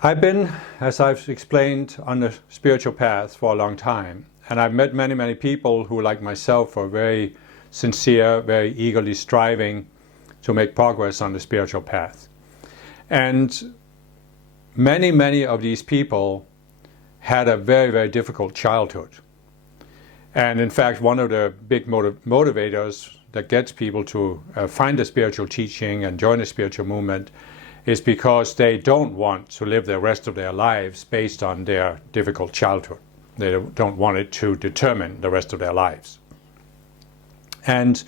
I've been, as I've explained, on the spiritual path for a long time, and I've met many people who, like myself, are very sincere, very eagerly striving to make progress on the spiritual path. And many of these people had a very difficult childhood. And in fact, one of the big motivators that gets people to find the spiritual teaching and join the spiritual movement is because they don't want to live the rest of their lives based on their difficult childhood. They don't want it to determine the rest of their lives. And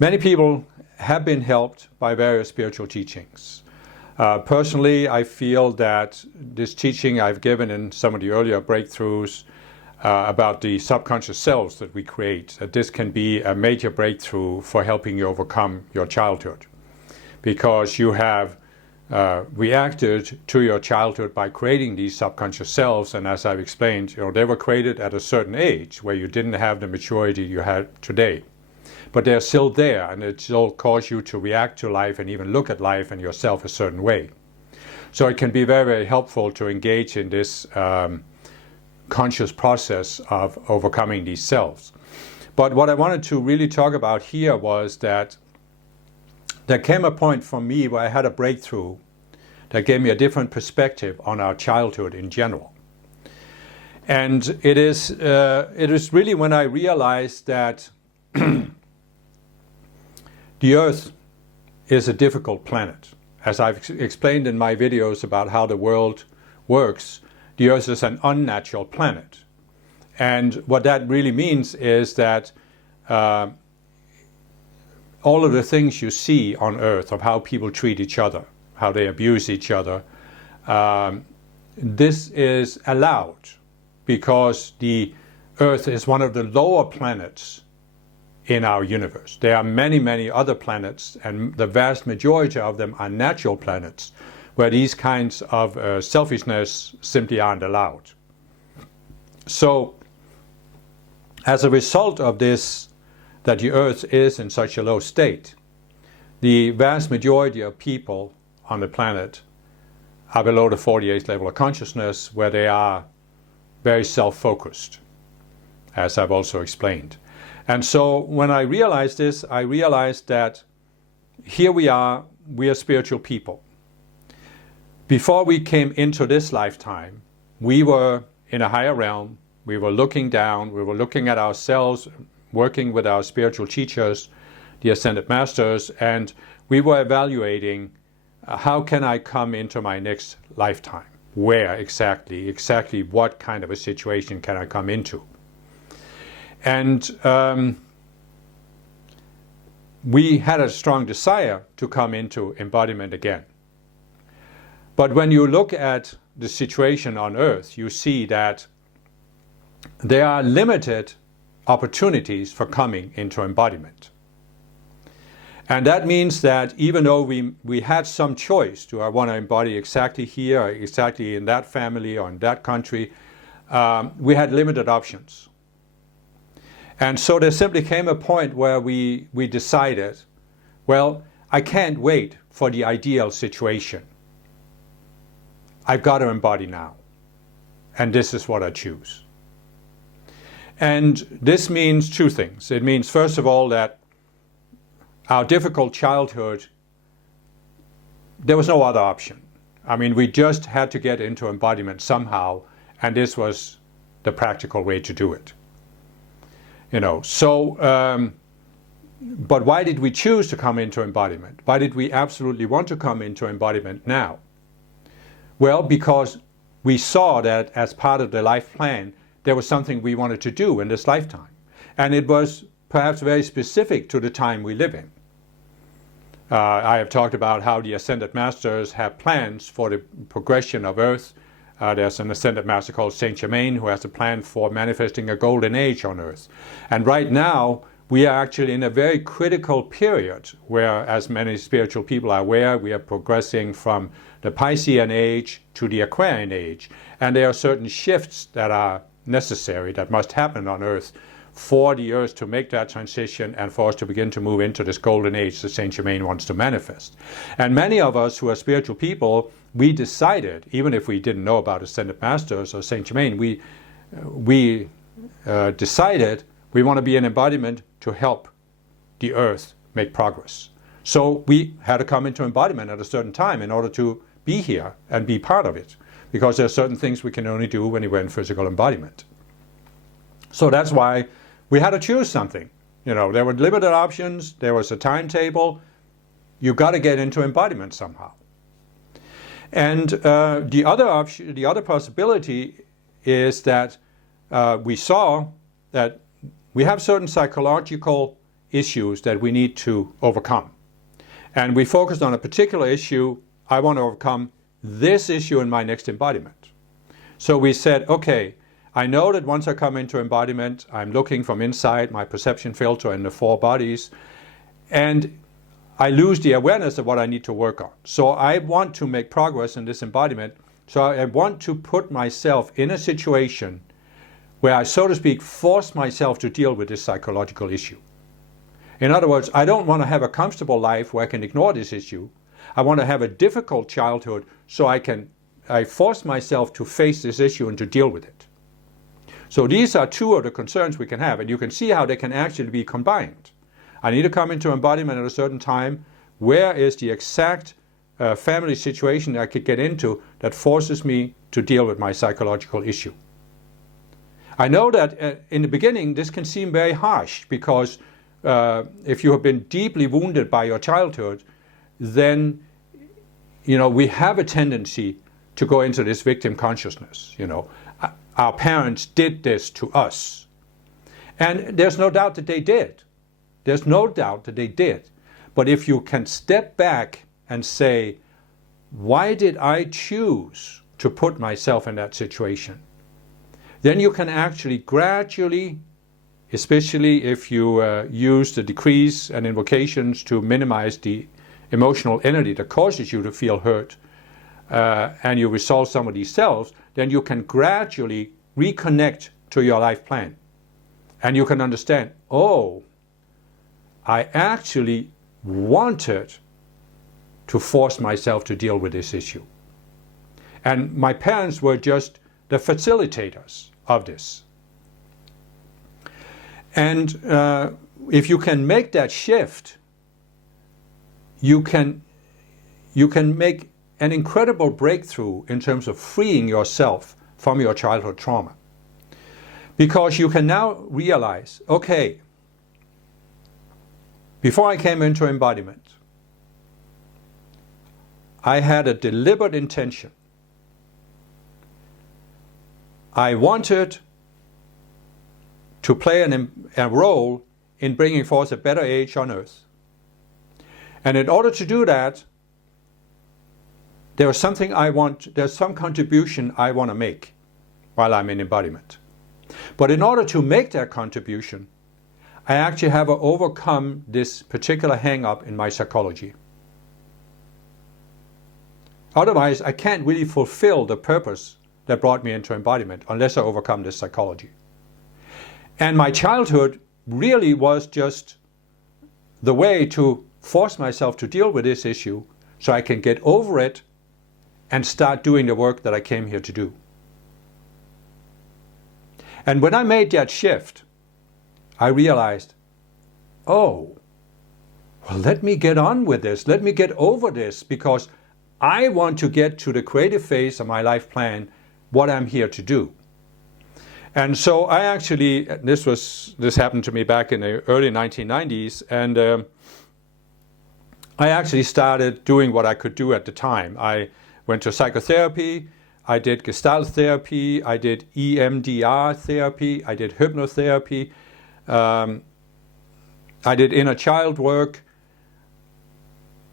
many people have been helped by various spiritual teachings. Personally, I feel that this teaching I've given in some of the earlier breakthroughs about the subconscious selves that we create, that this can be a major breakthrough for helping you overcome your childhood. Because you have reacted to your childhood by creating these subconscious selves, and as I've explained, they were created at a certain age where you didn't have the maturity you have today. But they're still there, and it still causes you to react to life and even look at life and yourself a certain way. So it can be very helpful to engage in this conscious process of overcoming these selves. But what I wanted to really talk about here was that there came a point for me where I had a breakthrough that gave me a different perspective on our childhood in general. And it is really when I realized that the Earth is a difficult planet. As I've explained in my videos about how the world works, the Earth is an unnatural planet. And what that really means is that all of the things you see on Earth of how people treat each other, how they abuse each other, this is allowed because the Earth is one of the lower planets in our universe. There are many other planets, and the vast majority of them are natural planets where these kinds of selfishness simply aren't allowed. So, as a result of this, that the Earth is in such a low state, the vast majority of people on the planet are below the 48th level of consciousness, where they are very self-focused, as I've also explained. And so when I realized this, I realized that here we are spiritual people. Before we came into this lifetime, we were in a higher realm, we were looking down, we were looking at ourselves, working with our spiritual teachers, the Ascended Masters, and we were evaluating how can I come into my next lifetime? Where exactly what kind of a situation can I come into? And we had a strong desire to come into embodiment again. But when you look at the situation on Earth, you see that there are limited opportunities for coming into embodiment. And that means that even though we had some choice, do I want to embody exactly here, or exactly in that family or in that country, we had limited options. And so there simply came a point where we decided, well, I can't wait for the ideal situation. I've got to embody now. And this is what I choose. And this means two things. It means, first of all, that our difficult childhood, there was no other option. I mean, we just had to get into embodiment somehow, and this was the practical way to do it. But why did we choose to come into embodiment? Why did we absolutely want to come into embodiment now? Well, because we saw that as part of the life plan, there was something we wanted to do in this lifetime. And it was perhaps very specific to the time we live in. I have talked about how the Ascended Masters have plans for the progression of Earth. There's an Ascended Master called Saint Germain who has a plan for manifesting a golden age on Earth. And right now, we are actually in a very critical period where, as many spiritual people are aware, we are progressing from the Piscean age to the Aquarian age. And there are certain shifts that are necessary, that must happen on Earth for the earth to make that transition and for us to begin to move into this golden age that Saint Germain wants to manifest. And many of us who are spiritual people, we decided, even if we didn't know about Ascended Masters or Saint Germain, we decided we want to be an embodiment to help the earth make progress. So we had to come into embodiment at a certain time in order to be here and be part of it, because there are certain things we can only do when we're in physical embodiment. So that's why we had to choose something. You know, there were limited options, there was a timetable. You've got to get into embodiment somehow. And the other option, the other possibility is that we saw that we have certain psychological issues that we need to overcome. And we focused on a particular issue. I want to overcome this issue in my next embodiment. So we said, okay, I know that once I come into embodiment, I'm looking from inside my perception filter in the four bodies, and I lose the awareness of what I need to work on. So I want to make progress in this embodiment. So I want to put myself in a situation where I, so to speak, force myself to deal with this psychological issue. In other words, I don't want to have a comfortable life where I can ignore this issue. I want to have a difficult childhood so I force myself to face this issue and to deal with it. So these are two of the concerns we can have, and you can see how they can actually be combined. I need to come into embodiment at a certain time. Where is the exact family situation I could get into that forces me to deal with my psychological issue? I know that in the beginning this can seem very harsh, because if you have been deeply wounded by your childhood, then we have a tendency to go into this victim consciousness. Our parents did this to us. And there's no doubt that they did. There's no doubt that they did. But if you can step back and say, why did I choose to put myself in that situation? Then you can actually gradually, especially if you use the decrees and invocations to minimize the emotional energy that causes you to feel hurt, and you resolve some of these selves, then you can gradually reconnect to your life plan. And you can understand, oh, I actually wanted to force myself to deal with this issue. And my parents were just the facilitators of this. And if you can make that shift, you can make an incredible breakthrough in terms of freeing yourself from your childhood trauma. Because you can now realize, okay, before I came into embodiment, I had a deliberate intention. I wanted to play a role in bringing forth a better age on earth. And in order to do that, there's some contribution I want to make while I'm in embodiment. But in order to make that contribution, I actually have to overcome this particular hang-up in my psychology. Otherwise, I can't really fulfill the purpose that brought me into embodiment unless I overcome this psychology. And my childhood really was just the way to force myself to deal with this issue so I can get over it and start doing the work that I came here to do. And when I made that shift, I realized, oh, well, let me get on with this. Let me get over this, because I want to get to the creative phase of my life plan, what I'm here to do. And so I actually, this happened to me back in the early 1990s, and I actually started doing what I could do at the time. I went to psychotherapy, I did Gestalt therapy, I did EMDR therapy, I did hypnotherapy, I did inner child work,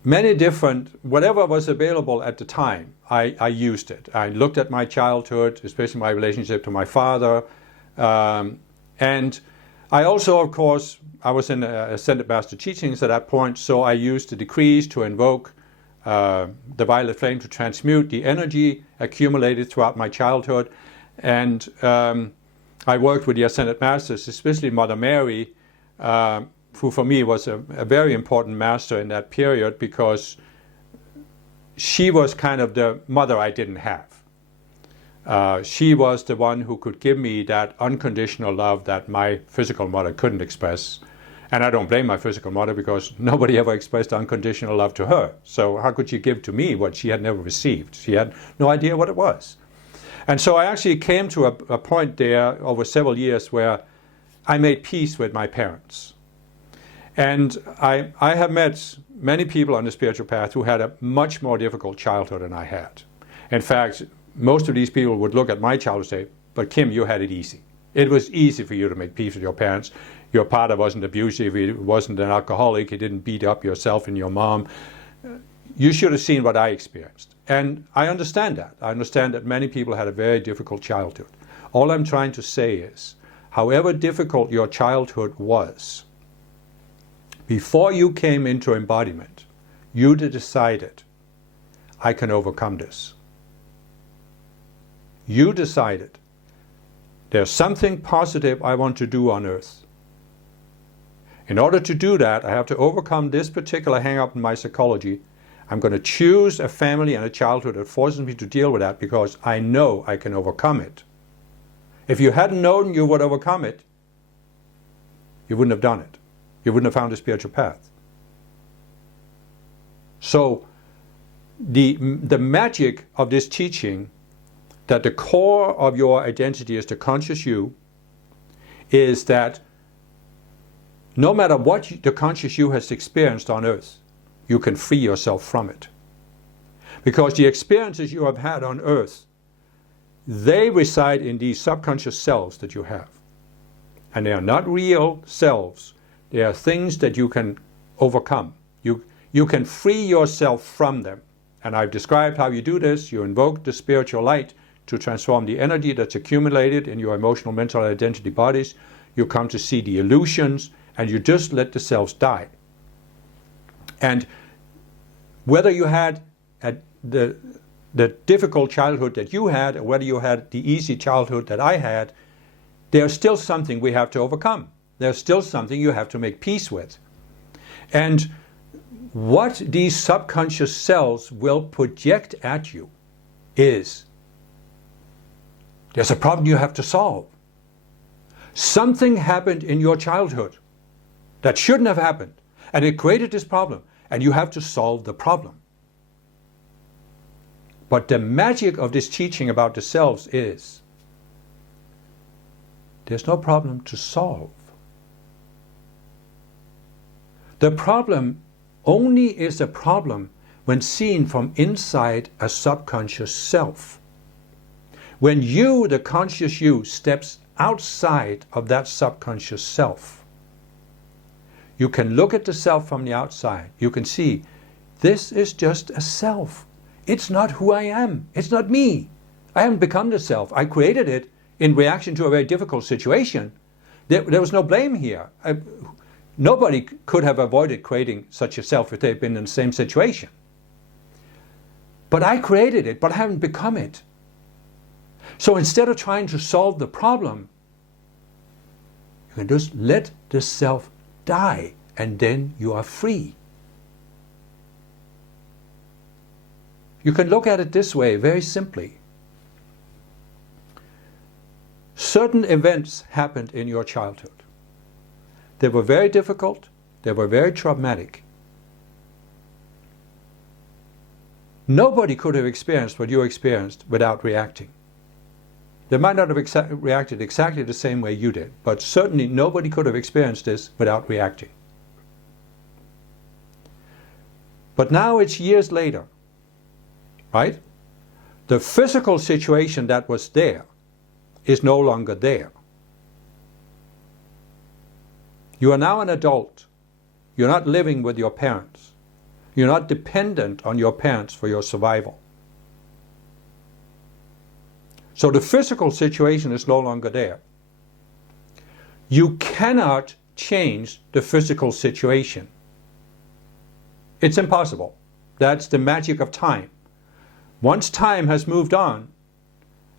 many different, whatever was available at the time, I used it. I looked at my childhood, especially my relationship to my father, and I also, of course, I was in Ascended Master teachings at that point, so I used the decrees to invoke the violet flame to transmute the energy accumulated throughout my childhood. And I worked with the Ascended Masters, especially Mother Mary, who for me was a very important master in that period, because she was kind of the mother I didn't have. She was the one who could give me that unconditional love that my physical mother couldn't express. And I don't blame my physical mother, because nobody ever expressed unconditional love to her. So how could she give to me what she had never received? She had no idea what it was. And so I actually came to a point there over several years where I made peace with my parents. And I have met many people on the spiritual path who had a much more difficult childhood than I had. In fact, most of these people would look at my childhood and say, but Kim, you had it easy. It was easy for you to make peace with your parents. Your father wasn't abusive, he wasn't an alcoholic, he didn't beat up yourself and your mom. You should have seen what I experienced. And I understand that. I understand that many people had a very difficult childhood. All I'm trying to say is, however difficult your childhood was, before you came into embodiment, you decided, I can overcome this. You decided, there's something positive I want to do on earth. In order to do that, I have to overcome this particular hang-up in my psychology. I'm going to choose a family and a childhood that forces me to deal with that, because I know I can overcome it. If you hadn't known you would overcome it, you wouldn't have done it. You wouldn't have found the spiritual path. So the magic of this teaching, that the core of your identity is the conscious you, is that no matter what the conscious you has experienced on earth, you can free yourself from it. Because the experiences you have had on earth, they reside in these subconscious selves that you have. And they are not real selves. They are things that you can overcome. You can free yourself from them. And I've described how you do this. You invoke the spiritual light to transform the energy that's accumulated in your emotional, mental, identity bodies. You come to see the illusions, and you just let the selves die. And whether you had the difficult childhood that you had, or whether you had the easy childhood that I had, there's still something we have to overcome. There's still something you have to make peace with. And what these subconscious selves will project at you is, there's a problem you have to solve. Something happened in your childhood that shouldn't have happened, and it created this problem, and you have to solve the problem. But the magic of this teaching about the selves is, there's no problem to solve. The problem only is a problem when seen from inside a subconscious self. When you, the conscious you, steps outside of that subconscious self, you can look at the self from the outside. You can see, this is just a self. It's not who I am. It's not me. I haven't become the self. I created it in reaction to a very difficult situation. There was no blame here. Nobody could have avoided creating such a self if they'd been in the same situation. But I created it, but I haven't become it. So instead of trying to solve the problem, you can just let the self die, and then you are free. You can look at it this way, very simply. Certain events happened in your childhood. They were very difficult, they were very traumatic. Nobody could have experienced what you experienced without reacting. They might not have reacted exactly the same way you did, but certainly nobody could have experienced this without reacting. But now it's years later, right? The physical situation that was there is no longer there. You are now an adult. You're not living with your parents. You're not dependent on your parents for your survival. So the physical situation is no longer there. You cannot change the physical situation. It's impossible. That's the magic of time. Once time has moved on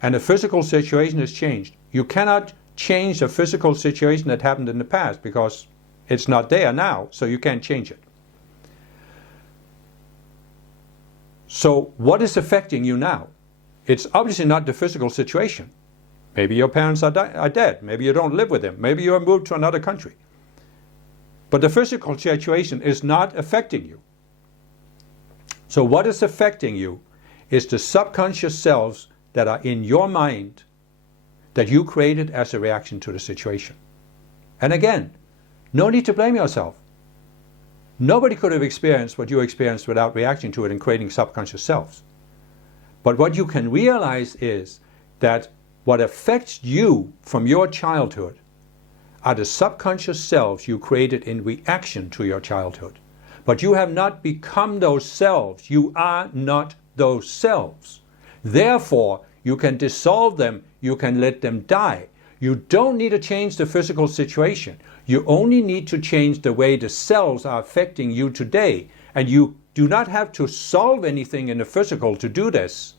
and the physical situation has changed, you cannot change a physical situation that happened in the past because it's not there now, so you can't change it. So what is affecting you now? It's obviously not the physical situation. Maybe your parents are dead. Maybe you don't live with them. Maybe you have moved to another country. But the physical situation is not affecting you. So what is affecting you is the subconscious selves that are in your mind that you created as a reaction to the situation. And again, no need to blame yourself. Nobody could have experienced what you experienced without reacting to it and creating subconscious selves. But what you can realize is that what affects you from your childhood are the subconscious selves you created in reaction to your childhood. But you have not become those selves. You are not those selves. Therefore, you can dissolve them. You can let them die. You don't need to change the physical situation. You only need to change the way the cells are affecting you today. And you do not have to solve anything in the physical to do this.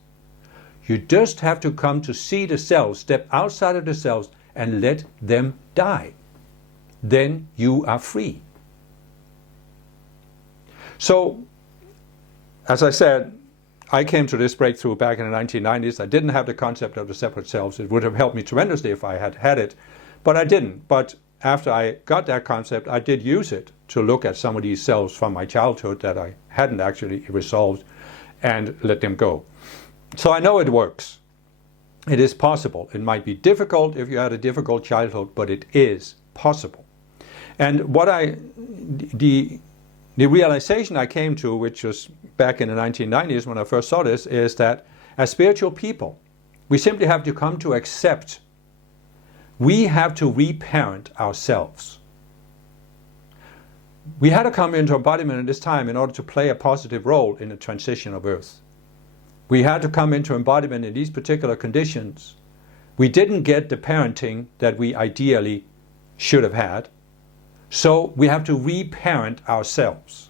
You just have to come to see the cells, step outside of the cells, and let them die. Then you are free. So, as I said, I came to this breakthrough back in the 1990s. I didn't have the concept of the separate selves. It would have helped me tremendously if I had had it, but I didn't. But after I got that concept, I did use it to look at some of these selves from my childhood that I hadn't actually resolved and let them go. So I know it works. It is possible. It might be difficult if you had a difficult childhood, but it is possible. And what the realization I came to, which was back in the 1990s when I first saw this, is that as spiritual people, we simply have to come to accept we have to reparent ourselves. We had to come into embodiment at this time in order to play a positive role in the transition of Earth. We had to come into embodiment in these particular conditions. We didn't get the parenting that we ideally should have had. So we have to reparent ourselves.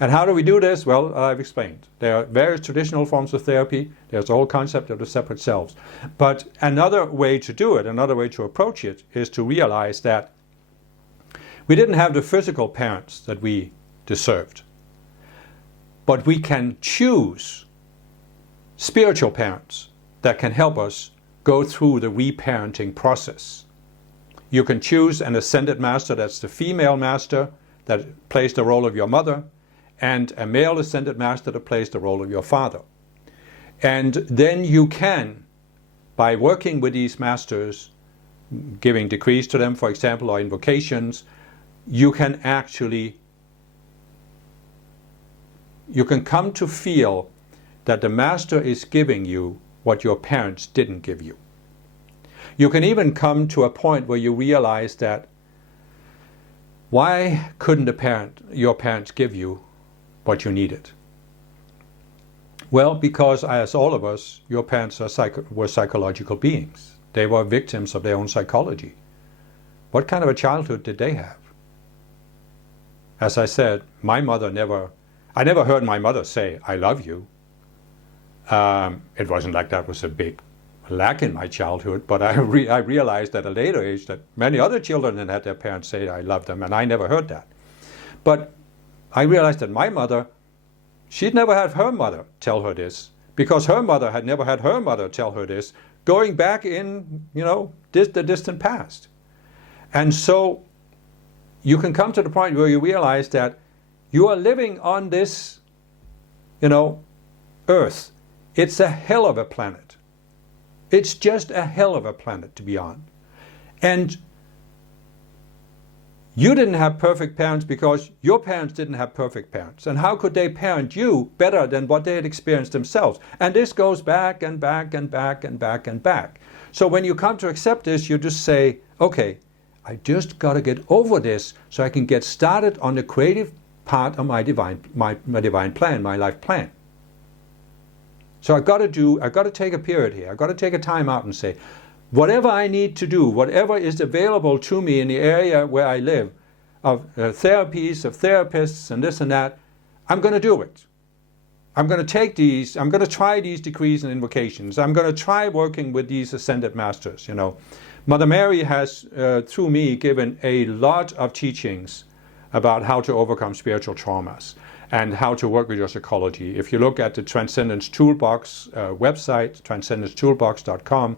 And how do we do this? Well, I've explained. There are various traditional forms of therapy. There's the whole concept of the separate selves. But another way to do it, another way to approach it, is to realize that we didn't have the physical parents that we deserved. But we can choose spiritual parents that can help us go through the reparenting process. You can choose an ascended master, that's the female master that plays the role of your mother, and a male ascended master that plays the role of your father. And then you can, by working with these masters, giving decrees to them, for example, or invocations, you can come to feel that the master is giving you what your parents didn't give you. You can even come to a point where you realize that why couldn't your parents give you what you needed? Well, because as all of us, your parents were psychological beings. They were victims of their own psychology. What kind of a childhood did they have? As I said, I never heard my mother say, "I love you." It wasn't like that was a big lack in my childhood, but I realized at a later age that many other children had their parents say, "I love them," and I never heard that. But I realized that my mother, she'd never had her mother tell her this, because her mother had never had her mother tell her this, going back in, the distant past. And so you can come to the point where you realize that you are living on this, Earth. It's a hell of a planet. It's just a hell of a planet to be on. And you didn't have perfect parents because your parents didn't have perfect parents. And how could they parent you better than what they had experienced themselves? And this goes back and back and back and back and back. So when you come to accept this, you just say, okay, I just got to get over this so I can get started on the creative part of my divine plan, my life plan. So I've got to take a period here. I've got to take a time out and say, whatever I need to do, whatever is available to me in the area where I live, of therapies, of therapists, and this and that, I'm going to do it. I'm going to take these, I'm going to try these decrees and invocations. I'm going to try working with these ascended masters, Mother Mary has, through me, given a lot of teachings about how to overcome spiritual traumas and how to work with your psychology. If you look at the Transcendence Toolbox website, transcendencetoolbox.com,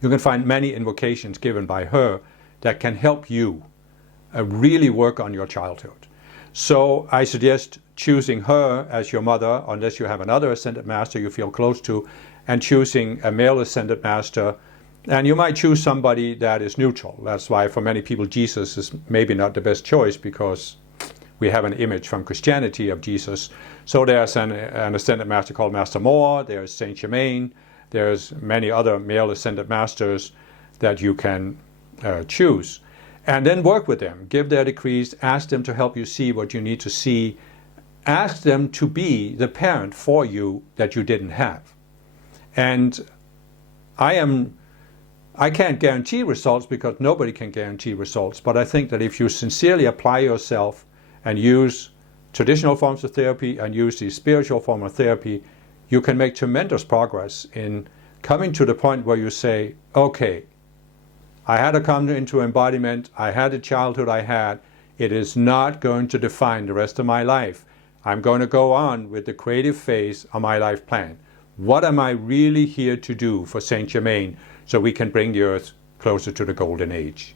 you can find many invocations given by her that can help you really work on your childhood. So I suggest choosing her as your mother, unless you have another ascended master you feel close to, and choosing a male ascended master. And you might choose somebody that is neutral. That's why for many people Jesus is maybe not the best choice, because we have an image from Christianity of Jesus. So there's an ascended master called Master Moore, there's Saint Germain, there's many other male ascended masters that you can choose. And then work with them, give their decrees, ask them to help you see what you need to see, ask them to be the parent for you that you didn't have. And I can't guarantee results, because nobody can guarantee results, but I think that if you sincerely apply yourself and use traditional forms of therapy and use the spiritual form of therapy, you can make tremendous progress in coming to the point where you say, okay, I had to come into embodiment, I had the childhood I had, it is not going to define the rest of my life. I'm going to go on with the creative phase of my life plan. What am I really here to do for Saint Germain, so we can bring the earth closer to the golden age?